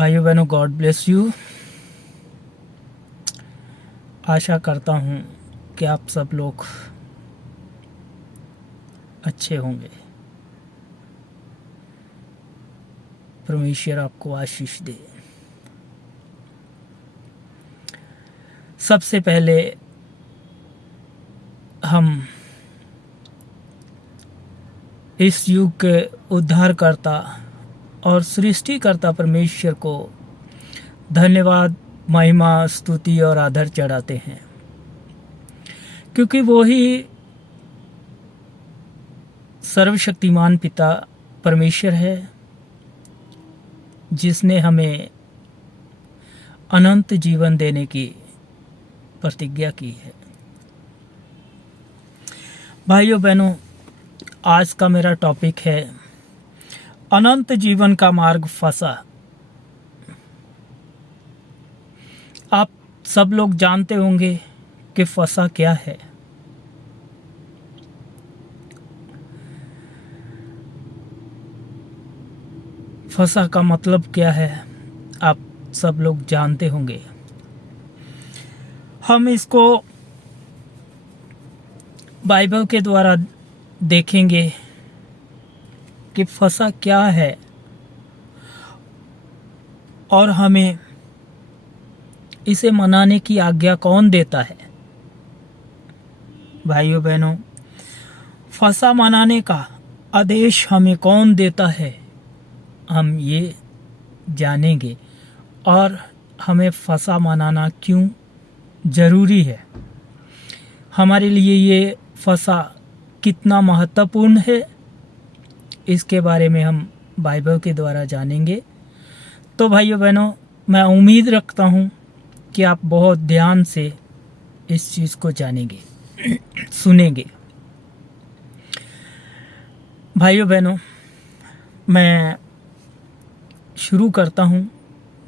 भाइयों बहनों, God bless you. आशा करता हूँ कि आप सब लोग अच्छे होंगे। परमेश्वर आपको आशीष दे। सबसे पहले हम इस युग के उद्धारकर्ता और सृष्टिकर्ता परमेश्वर को धन्यवाद, महिमा, स्तुति और आदर चढ़ाते हैं, क्योंकि वो ही सर्वशक्तिमान पिता परमेश्वर है, जिसने हमें अनंत जीवन देने की प्रतिज्ञा की है। भाइयों बहनों, आज का मेरा टॉपिक है अनंत जीवन का मार्ग फंसा। आप सब लोग जानते होंगे कि फंसा क्या है। फंसा का मतलब क्या है, आप सब लोग जानते होंगे। हम इसको बाइबल के द्वारा देखेंगे कि फंसा क्या है और हमें इसे मनाने की आज्ञा कौन देता है। भाइयों बहनों, फंसा मनाने का आदेश हमें कौन देता है, हम ये जानेंगे। और हमें फंसा मनाना क्यों ज़रूरी है, हमारे लिए ये फंसा कितना महत्वपूर्ण है, इसके बारे में हम बाइबल के द्वारा जानेंगे। तो भाइयों बहनों, मैं उम्मीद रखता हूँ कि आप बहुत ध्यान से इस चीज़ को जानेंगे, सुनेंगे। भाइयों बहनों, मैं शुरू करता हूँ।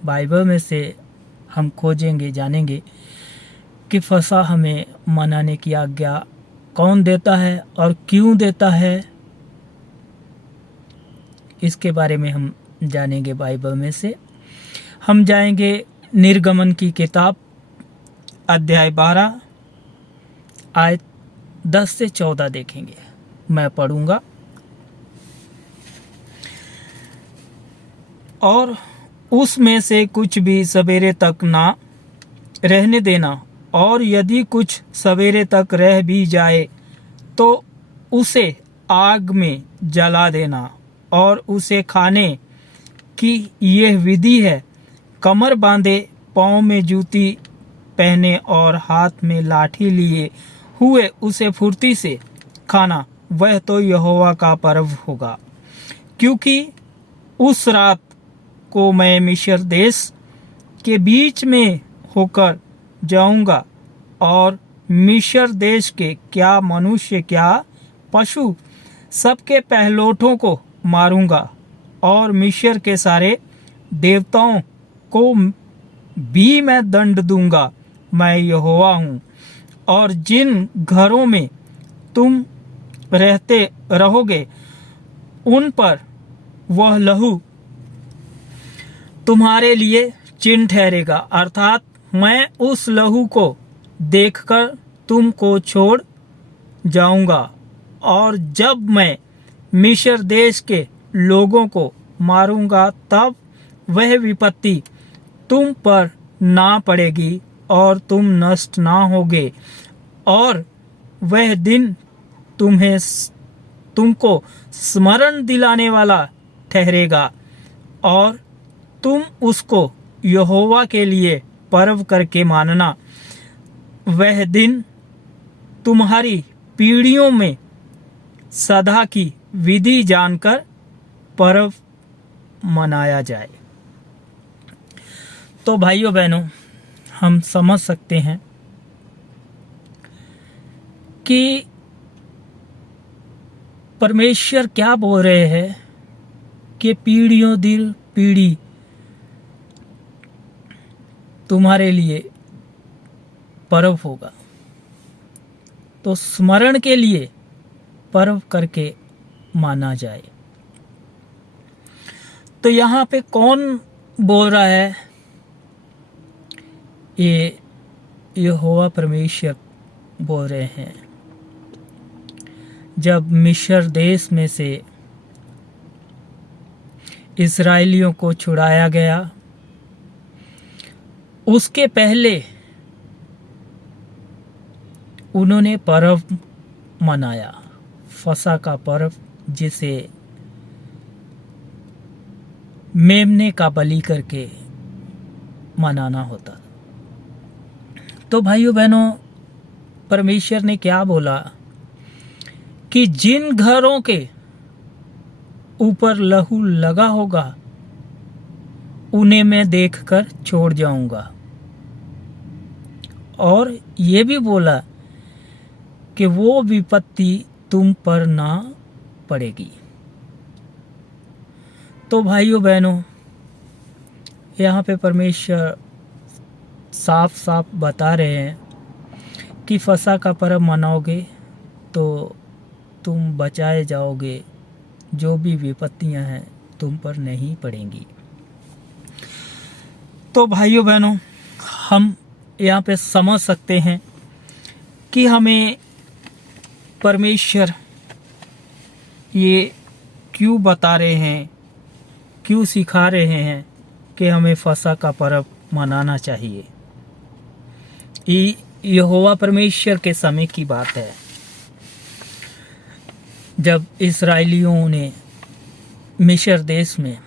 बाइबल में से हम खोजेंगे, जानेंगे कि फंसा हमें मनाने की आज्ञा कौन देता है और क्यों देता है। इसके बारे में हम जानेंगे। बाइबल में से हम जाएंगे निर्गमन की किताब, अध्याय 12 आयत 10 से 14 देखेंगे। मैं पढ़ूंगा। और उसमें से कुछ भी सवेरे तक ना रहने देना, और यदि कुछ सवेरे तक रह भी जाए तो उसे आग में जला देना। और उसे खाने की यह विधि है, कमर बांधे, पाँव में जूती पहने और हाथ में लाठी लिए हुए उसे फुर्ती से खाना। वह तो यहोवा का पर्व होगा, क्योंकि उस रात को मैं मिस्र देश के बीच में होकर जाऊंगा, और मिस्र देश के क्या मनुष्य क्या पशु सबके पहलोठों को मारूंगा, और मिस्र के सारे देवताओं को भी मैं दंड दूंगा। मैं यहोवा हूँ। और जिन घरों में तुम रहते रहोगे उन पर वह लहू तुम्हारे लिए चिन्ह ठहरेगा, अर्थात मैं उस लहू को देखकर तुमको छोड़ जाऊंगा। और जब मैं मिस्र देश के लोगों को मारूंगा, तब वह विपत्ति तुम पर ना पड़ेगी और तुम नष्ट ना होगे। और वह दिन तुमको स्मरण दिलाने वाला ठहरेगा, और तुम उसको यहोवा के लिए पर्व करके मानना। वह दिन तुम्हारी पीढ़ियों में सदा की विधि जानकर पर्व मनाया जाए। तो भाइयों बहनों, हम समझ सकते हैं कि परमेश्वर क्या बोल रहे हैं कि पीढ़ियों दिल पीढ़ी तुम्हारे लिए पर्व होगा। तो स्मरण के लिए पर्व करके माना जाए। तो यहाँ पे कौन बोल रहा है, ये यहोवा परमेश्वर बोल रहे हैं, जब मिस्र देश में से इस्राएलियों को छुड़ाया गया, उसके पहले उन्होंने पर्व मनाया, फसह का पर्व, जिसे मेमने का बलि करके मनाना होता। तो भाइयों बहनों, परमेश्वर ने क्या बोला कि जिन घरों के ऊपर लहू लगा होगा उन्हें मैं देखकर छोड़ जाऊंगा, और ये भी बोला कि वो विपत्ति तुम पर ना पड़ेगी। तो भाइयों बहनों, यहाँ पे परमेश्वर साफ साफ बता रहे हैं कि फसह का पर्व मनाओगे तो तुम बचाए जाओगे, जो भी विपत्तियां हैं तुम पर नहीं पड़ेंगी। तो भाइयों बहनों, हम यहाँ पे समझ सकते हैं कि हमें परमेश्वर ये क्यों बता रहे हैं, क्यों सिखा रहे हैं कि हमें फसह का पर्व मनाना चाहिए। ये यहोवा परमेश्वर के समय की बात है, जब इस्राएलियों ने मिस्र देश में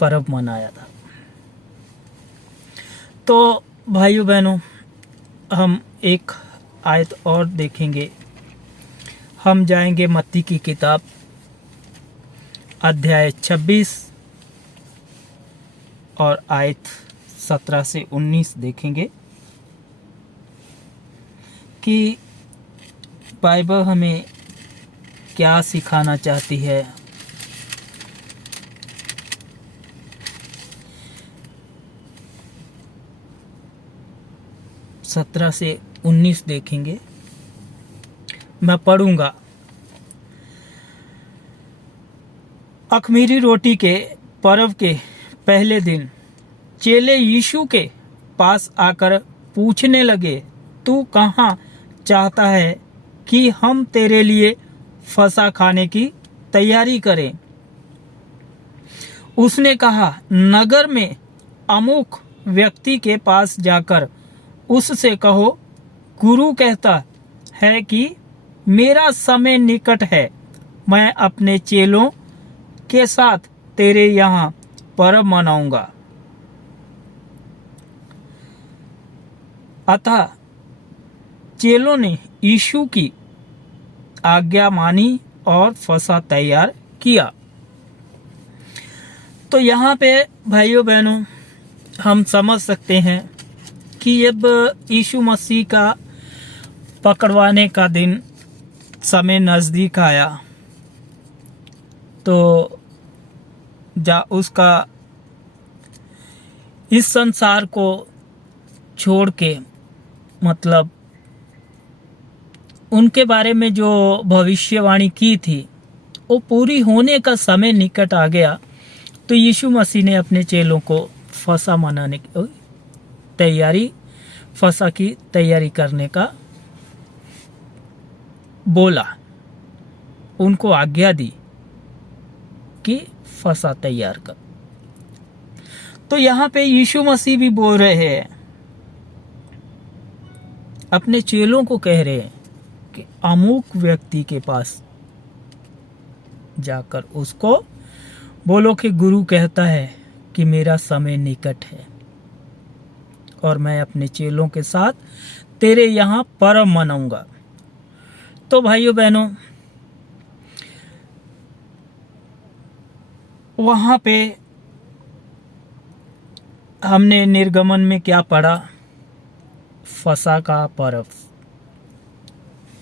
पर्व मनाया था। तो भाइयों बहनों, हम एक आयत और देखेंगे। हम जाएंगे मत्ती की किताब अध्याय 26 और आयत 17 से 19 देखेंगे कि बाइबल हमें क्या सिखाना चाहती है। सत्रह से 19 देखेंगे, मैं पढ़ूंगा। अख़मीरी रोटी के पर्व के पहले दिन चेले यीशु के पास आकर पूछने लगे, तू कहाँ चाहता है कि हम तेरे लिए फसह खाने की तैयारी करें? उसने कहा, नगर में अमुक व्यक्ति के पास जाकर उससे कहो, गुरु कहता है कि मेरा समय निकट है, मैं अपने चेलों के साथ तेरे यहाँ पर्व मनाऊंगा। अतः चेलों ने यीशु की आज्ञा मानी और फसह तैयार किया। तो यहाँ पे भाइयों बहनों, हम समझ सकते हैं कि जब यीशु मसीह का पकड़वाने का दिन समय नज़दीक आया, तो उसका इस संसार को छोड़ के, मतलब उनके बारे में जो भविष्यवाणी की थी वो पूरी होने का समय निकट आ गया। तो यीशु मसीह ने अपने चेलों को फसह मनाने की तैयारी, फसह की तैयारी करने का बोला, उनको आज्ञा दी कि फसह तैयार कर। तो यहाँ पे यीशु मसीह भी बोल रहे हैं, अपने चेलों को कह रहे हैं कि अमुक व्यक्ति के पास जाकर उसको बोलो कि गुरु कहता है कि मेरा समय निकट है और मैं अपने चेलों के साथ तेरे यहाँ पर्व मनाऊंगा। तो भाइयों बहनों, वहाँ पे हमने निर्गमन में क्या पढ़ा? फसह का पर्व,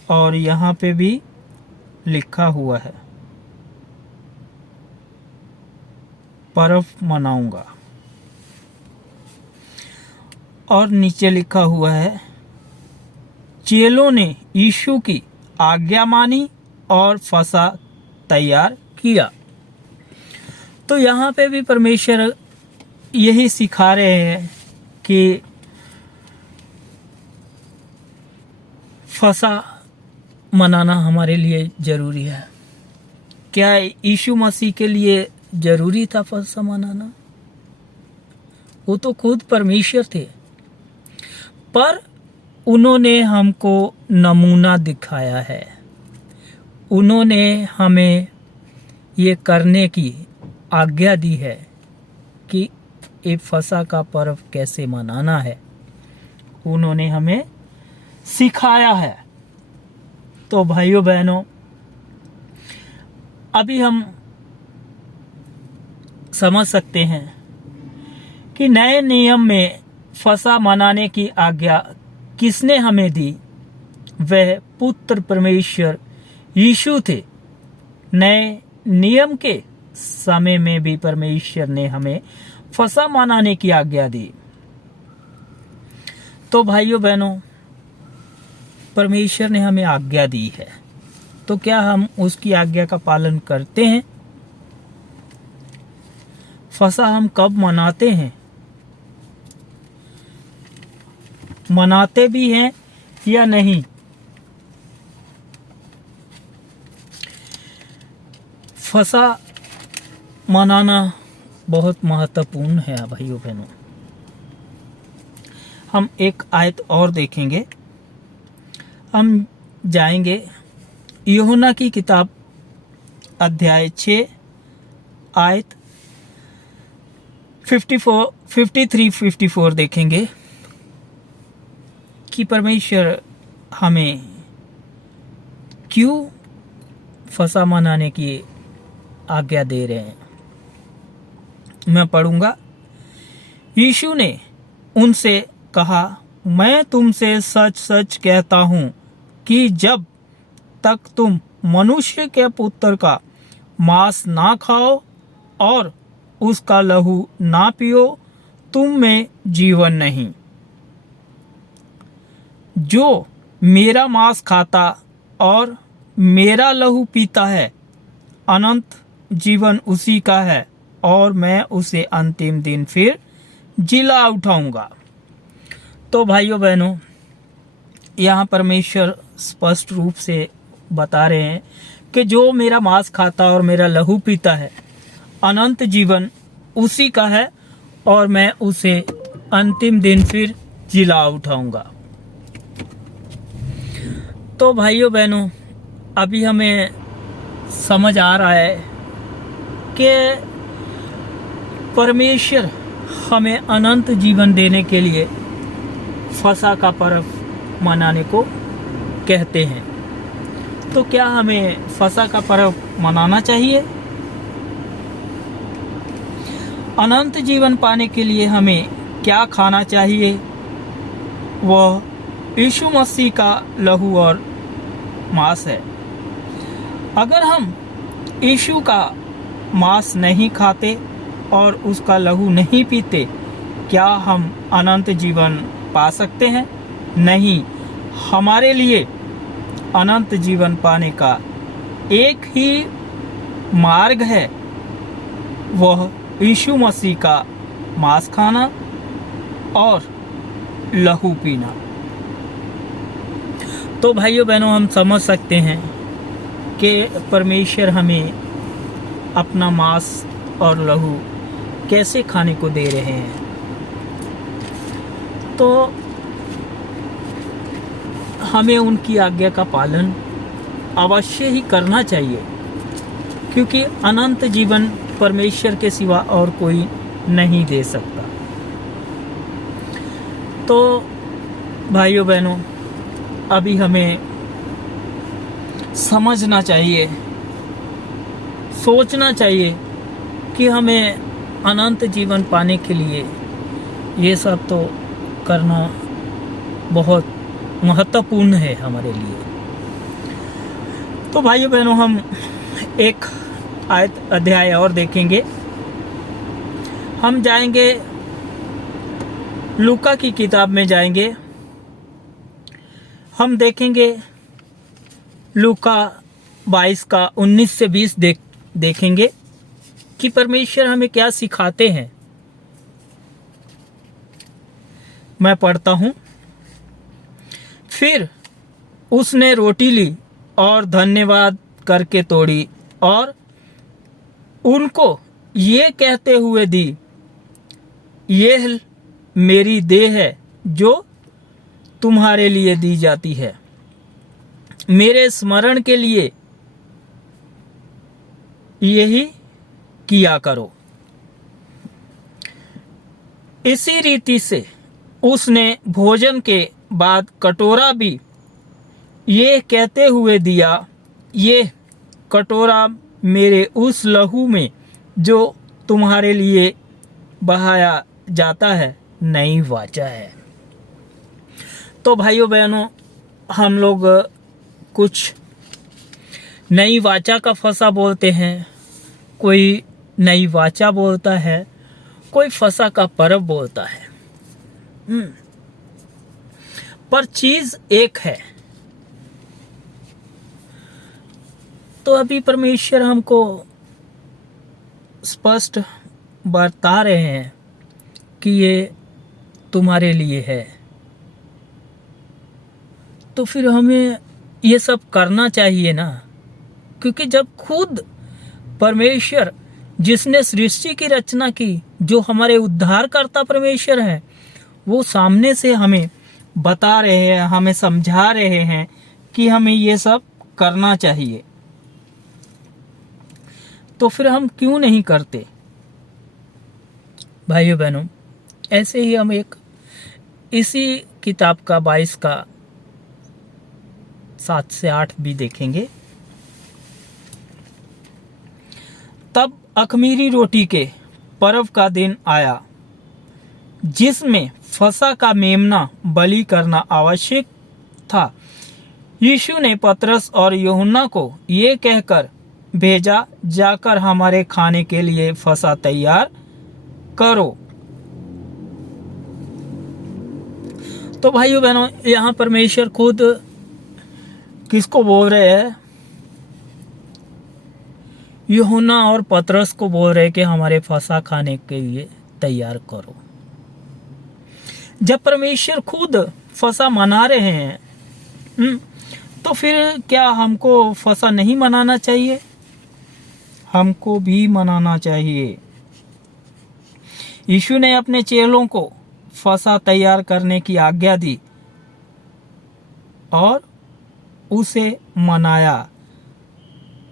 और यहाँ पे भी लिखा हुआ है पर्व मनाऊंगा, और नीचे लिखा हुआ है चेलों ने यीशु की आज्ञा मानी और फसह तैयार किया। तो यहाँ पे भी परमेश्वर यही सिखा रहे हैं कि फसा मनाना हमारे लिए ज़रूरी है। क्या यीशु मसीह के लिए ज़रूरी था फसा मनाना? वो तो खुद परमेश्वर थे, पर उन्होंने हमको नमूना दिखाया है। उन्होंने हमें ये करने की आज्ञा दी है कि ये फसा का पर्व कैसे मनाना है। उन्होंने हमें सिखाया है। तो भाइयों बहनों, अभी हम समझ सकते हैं कि नए नियम में फसा मनाने की आज्ञा किसने हमें दी? वह पुत्र परमेश्वर यीशु थे। नए नियम के समय में भी परमेश्वर ने हमें फसा मनाने की आज्ञा दी। तो भाइयों बहनों, परमेश्वर ने हमें आज्ञा दी है, तो क्या हम उसकी आज्ञा का पालन करते हैं? फसा हम कब मनाते हैं? मनाते भी हैं या नहीं? फसा मनाना बहुत महत्वपूर्ण है भाइयों बहनों। हम एक आयत और देखेंगे। हम जाएंगे यूहन्ना की किताब अध्याय 6 आयत 53-54 देखेंगे कि परमेश्वर हमें क्यों फसा मनाने की आज्ञा दे रहे हैं। मैं पढ़ूंगा। यीशु ने उनसे कहा, मैं तुमसे सच सच कहता हूं कि जब तक तुम मनुष्य के पुत्र का मांस ना खाओ और उसका लहू ना पियो, तुम में जीवन नहीं। जो मेरा मांस खाता और मेरा लहू पीता है, अनंत जीवन उसी का है और मैं उसे अंतिम दिन फिर जिला उठाऊंगा। तो भाइयों बहनों, यहाँ परमेश्वर स्पष्ट रूप से बता रहे हैं कि जो मेरा मांस खाता और मेरा लहू पीता है, अनंत जीवन उसी का है और मैं उसे अंतिम दिन फिर जिला उठाऊंगा। तो भाइयों बहनों, अभी हमें समझ आ रहा है कि परमेश्वर हमें अनंत जीवन देने के लिए फसा का पर्व मनाने को कहते हैं। तो क्या हमें फसा का पर्व मनाना चाहिए? अनंत जीवन पाने के लिए हमें क्या खाना चाहिए? वह यीशु मसीह का लहू और मांस है। अगर हम यीशु का मांस नहीं खाते और उसका लहू नहीं पीते, क्या हम अनंत जीवन पा सकते हैं? नहीं। हमारे लिए अनंत जीवन पाने का एक ही मार्ग है, वह यीशु मसीह का मांस खाना और लहू पीना। तो भाइयों बहनों, हम समझ सकते हैं कि परमेश्वर हमें अपना मांस और लहू कैसे खाने को दे रहे हैं। तो हमें उनकी आज्ञा का पालन अवश्य ही करना चाहिए, क्योंकि अनंत जीवन परमेश्वर के सिवा और कोई नहीं दे सकता। तो भाइयों बहनों, अभी हमें समझना चाहिए, सोचना चाहिए कि हमें अनंत जीवन पाने के लिए ये सब तो करना बहुत महत्वपूर्ण है हमारे लिए। तो भाइयों बहनों, हम एक आयत अध्याय और देखेंगे। हम जाएंगे लूका की किताब में जाएंगे। हम देखेंगे लूका 22 का 19 से 20 देखेंगे कि परमेश्वर हमें क्या सिखाते हैं मैं पढ़ता हूँ। फिर उसने रोटी ली और धन्यवाद करके तोड़ी और उनको ये कहते हुए दी, यह मेरी देह है जो तुम्हारे लिए दी जाती है। मेरे स्मरण के लिए यही किया करो। इसी रीति से उसने भोजन के बाद कटोरा भी ये कहते हुए दिया, ये कटोरा मेरे उस लहू में जो तुम्हारे लिए बहाया जाता है नई वाचा है। तो भाइयों बहनों, हम लोग कुछ नई वाचा का फसा बोलते हैं, कोई नई वाचा बोलता है, कोई फसा का पर्व बोलता है। पर चीज एक है। तो अभी परमेश्वर हमको स्पष्ट बता रहे हैं कि ये तुम्हारे लिए है। तो फिर हमें ये सब करना चाहिए ना, क्योंकि जब खुद परमेश्वर जिसने सृष्टि की रचना की, जो हमारे उद्धारकर्ता परमेश्वर है, वो सामने से हमें बता रहे हैं, हमें समझा रहे हैं कि हमें ये सब करना चाहिए, तो फिर हम क्यों नहीं करते? भाइयों बहनों, ऐसे ही हम एक इसी किताब का 22 का 7 से 8 भी देखेंगे। तब अख़मीरी रोटी के पर्व का दिन आया, जिसमें फसह का मेमना बलि करना आवश्यक था। यीशु ने पतरस और यूहन्ना को ये कहकर भेजा, जाकर हमारे खाने के लिए फसह तैयार करो। तो भाइयों बहनों, यहाँ परमेश्वर खुद किसको बोल रहे हैं? यूहन्ना और पतरस को बोल रहे कि हमारे फसह खाने के लिए तैयार करो। जब परमेश्वर खुद फसह मना रहे हैं, तो फिर क्या हमको फसह नहीं मनाना चाहिए? हमको भी मनाना चाहिए। यीशु ने अपने चेलों को फसह तैयार करने की आज्ञा दी और उसे मनाया।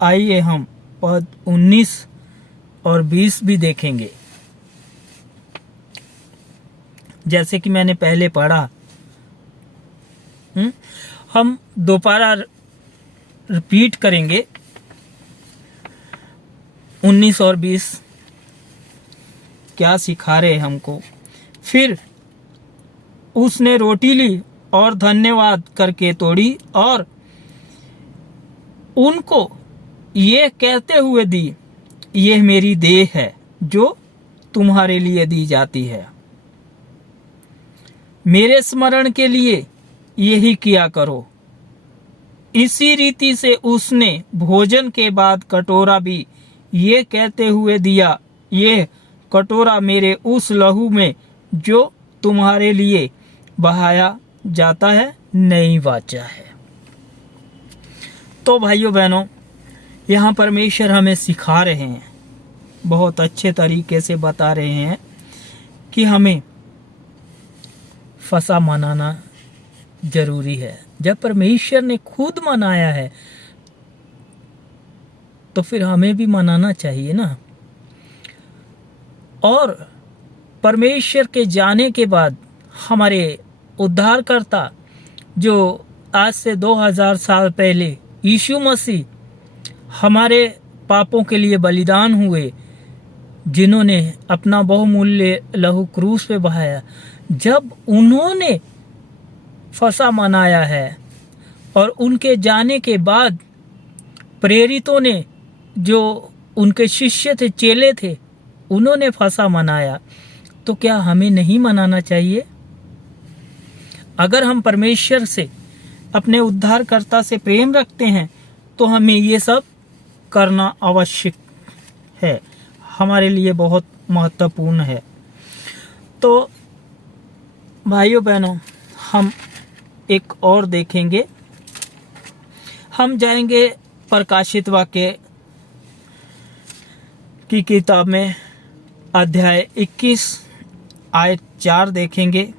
आइए हम पद 19 और 20 भी देखेंगे। जैसे कि मैंने पहले पढ़ा, हम दोबारा रिपीट करेंगे। 19 और 20 क्या सिखा रहे हमको। फिर उसने रोटी ली और धन्यवाद करके तोड़ी और उनको ये कहते हुए दी, यह मेरी देह है जो तुम्हारे लिए दी जाती है। मेरे स्मरण के लिए यही किया करो। इसी रीति से उसने भोजन के बाद कटोरा भी ये कहते हुए दिया, यह कटोरा मेरे उस लहू में जो तुम्हारे लिए बहाया जाता है नई वाचा है। तो भाइयों बहनों, यहाँ परमेश्वर हमें सिखा रहे हैं, बहुत अच्छे तरीके से बता रहे हैं कि हमें फसह मनाना जरूरी है। जब परमेश्वर ने खुद मनाया है तो फिर हमें भी मनाना चाहिए ना। और परमेश्वर के जाने के बाद हमारे उद्धारकर्ता, जो आज से 2000 साल पहले यीशु मसीह हमारे पापों के लिए बलिदान हुए, जिन्होंने अपना बहुमूल्य लहू क्रूस पे बहाया, जब उन्होंने फसह मनाया है और उनके जाने के बाद प्रेरितों ने, जो उनके शिष्य थे, चेले थे, उन्होंने फसह मनाया, तो क्या हमें नहीं मनाना चाहिए? अगर हम परमेश्वर से, अपने उद्धारकर्ता से प्रेम रखते हैं तो हमें ये सब करना आवश्यक है, हमारे लिए बहुत महत्वपूर्ण है। तो भाइयों बहनों, हम एक और देखेंगे। हम जाएंगे प्रकाशित वाक्य की किताब में, अध्याय 21 आयत 4 देखेंगे।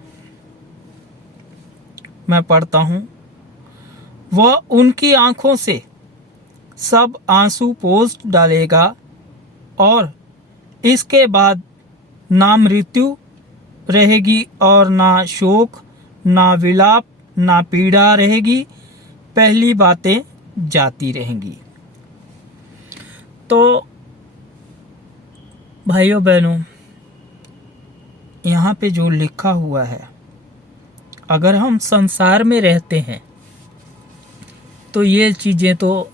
मैं पढ़ता हूं। वह उनकी आंखों से सब आंसू पोंछ डालेगा और इसके बाद ना मृत्यु रहेगी और ना शोक, ना विलाप, ना पीड़ा रहेगी, पहली बातें जाती रहेंगी। तो भाइयों बहनों, यहाँ पे जो लिखा हुआ है, अगर हम संसार में रहते हैं तो ये चीज़ें तो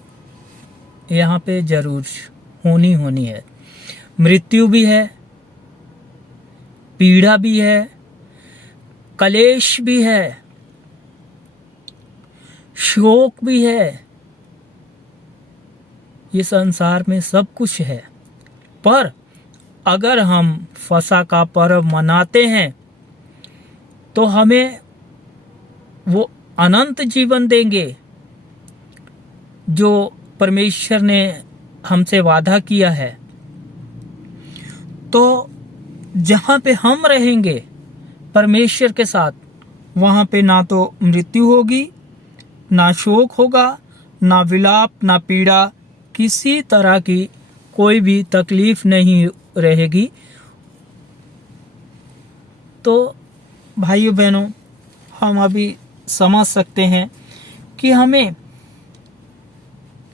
यहाँ पे जरूर होनी है। मृत्यु भी है, पीड़ा भी है, कलेश भी है, शोक भी है। ये संसार में सब कुछ है। पर अगर हम फसह का पर्व मनाते हैं तो हमें वो अनंत जीवन देंगे जो परमेश्वर ने हमसे वादा किया है। तो जहाँ पे हम रहेंगे परमेश्वर के साथ, वहाँ पे ना तो मृत्यु होगी, ना शोक होगा, ना विलाप, ना पीड़ा, किसी तरह की कोई भी तकलीफ नहीं रहेगी। तो भाइयों बहनों, हम अभी समझ सकते हैं कि हमें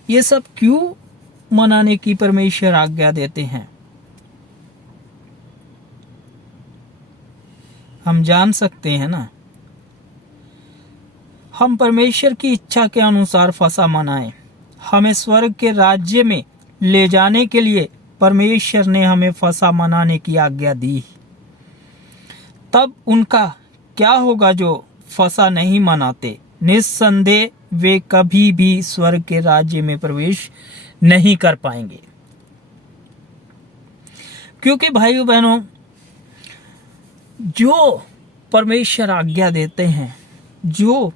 ये सब क्यों मनाने की परमेश्वर आज्ञा देते हैं। हम जान सकते हैं ना, हम परमेश्वर की इच्छा के अनुसार फसह मनाएं। हमें स्वर्ग के राज्य में ले जाने के लिए परमेश्वर ने हमें फसह मनाने की आज्ञा दी। तब उनका क्या होगा जो फसह नहीं मनाते? निस्संदेह वे कभी भी स्वर्ग के राज्य में प्रवेश नहीं कर पाएंगे। क्योंकि भाइयों बहनों, जो परमेश्वर आज्ञा देते हैं, जो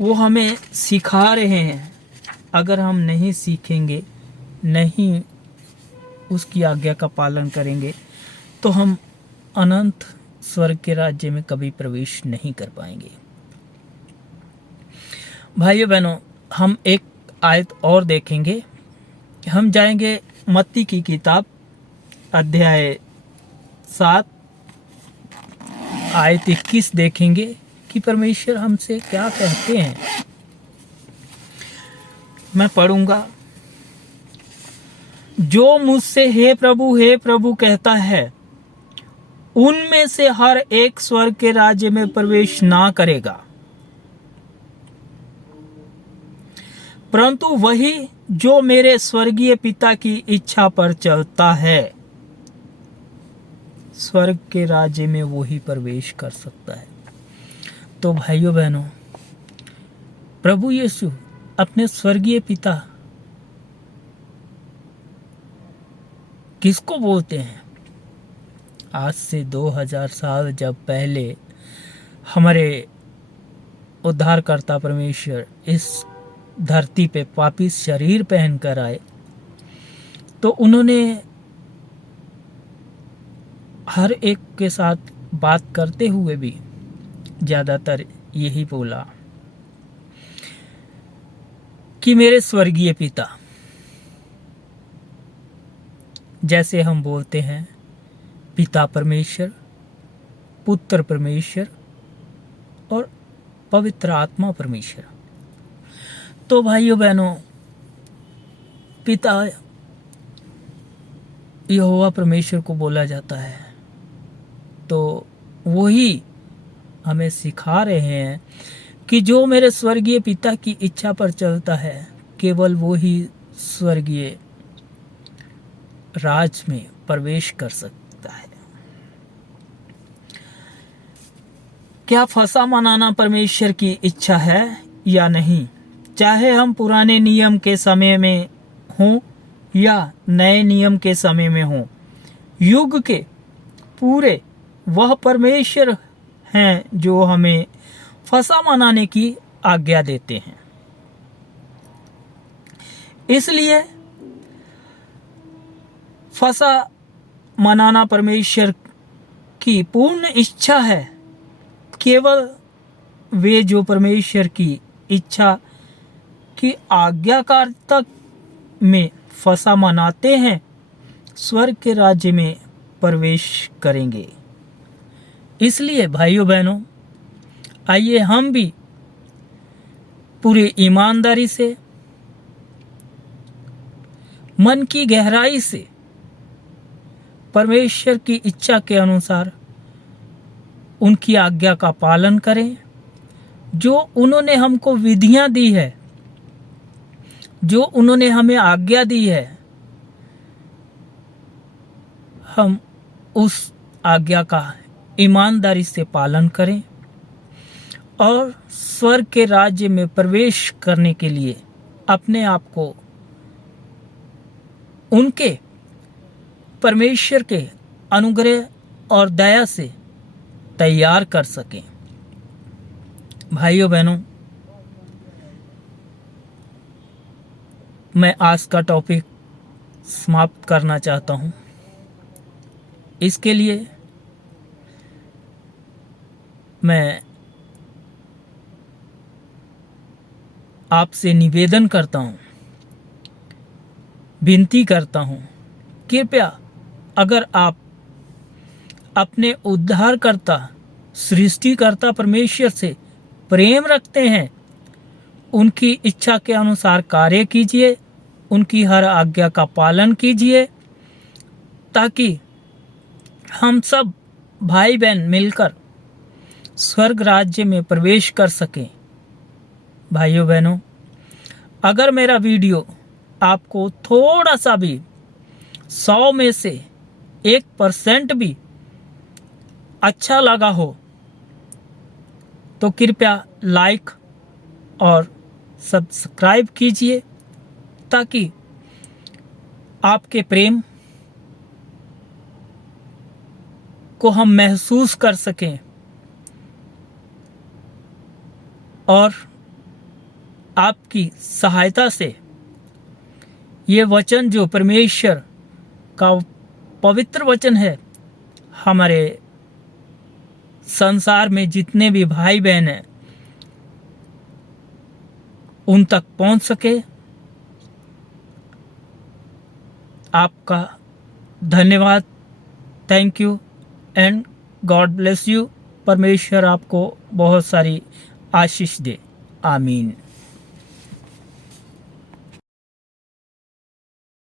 वो हमें सिखा रहे हैं, अगर हम नहीं सीखेंगे, नहीं उसकी आज्ञा का पालन करेंगे, तो हम अनंत स्वर्ग के राज्य में कभी प्रवेश नहीं कर पाएंगे। भाइयों बहनों, हम एक आयत और देखेंगे। हम जाएंगे मत्ती की किताब, अध्याय 7 आयत 21 देखेंगे कि परमेश्वर हमसे क्या कहते हैं। मैं पढ़ूंगा। जो मुझसे हे प्रभु कहता है, उनमें से हर एक स्वर्ग के राज्य में प्रवेश ना करेगा, परंतु वही जो मेरे स्वर्गीय पिता की इच्छा पर चलता है, स्वर्ग के राज्य में वो ही प्रवेश कर सकता है। तो भाइयों बहनों, प्रभु यीशु अपने स्वर्गीय पिता किसको बोलते हैं? आज से 2000 साल जब पहले हमारे उद्धारकर्ता परमेश्वर इस धरती पे पापी शरीर पहनकर आए, तो उन्होंने हर एक के साथ बात करते हुए भी ज्यादातर यही बोला कि मेरे स्वर्गीय पिता। जैसे हम बोलते हैं पिता परमेश्वर, पुत्र परमेश्वर और पवित्र आत्मा परमेश्वर। तो भाइयों बहनों, पिता यहोवा परमेश्वर को बोला जाता है। तो वही हमें सिखा रहे हैं कि जो मेरे स्वर्गीय पिता की इच्छा पर चलता है, केवल वो ही स्वर्गीय राज में प्रवेश कर सकता है। क्या फसह मनाना परमेश्वर की इच्छा है या नहीं? चाहे हम पुराने नियम के समय में हों या नए नियम के समय में हों, युग के पूरे वह परमेश्वर हैं जो हमें फंसा मनाने की आज्ञा देते हैं। इसलिए फंसा मनाना परमेश्वर की पूर्ण इच्छा है। केवल वे जो परमेश्वर की इच्छा की आज्ञाकारिता में फंसा मनाते हैं स्वर्ग के राज्य में प्रवेश करेंगे। इसलिए भाइयों बहनों, आइए हम भी पूरी ईमानदारी से, मन की गहराई से परमेश्वर की इच्छा के अनुसार उनकी आज्ञा का पालन करें। जो उन्होंने हमको विधियां दी है, जो उन्होंने हमें आज्ञा दी है, हम उस आज्ञा का ईमानदारी से पालन करें और स्वर्ग के राज्य में प्रवेश करने के लिए अपने आप को उनके परमेश्वर के अनुग्रह और दया से तैयार कर सकें। भाइयों बहनों, मैं आज का टॉपिक समाप्त करना चाहता हूं। इसके लिए मैं आपसे निवेदन करता हूं, विनती करता हूं, कृपया अगर आप अपने उद्धारकर्ता सृष्टिकर्ता परमेश्वर से प्रेम रखते हैं, उनकी इच्छा के अनुसार कार्य कीजिए, उनकी हर आज्ञा का पालन कीजिए, ताकि हम सब भाई बहन मिलकर स्वर्ग राज्य में प्रवेश कर सकें। भाइयों बहनों, अगर मेरा वीडियो आपको थोड़ा सा भी 100 में से 1% भी अच्छा लगा हो तो कृपया लाइक और सब्सक्राइब कीजिए, ताकि आपके प्रेम को हम महसूस कर सकें और आपकी सहायता से ये वचन जो परमेश्वर का पवित्र वचन है, हमारे संसार में जितने भी भाई बहन हैं उन तक पहुंच सके। आपका धन्यवाद। Thank you and God bless you. परमेश्वर आपको बहुत सारी आशीष दे। आमीन।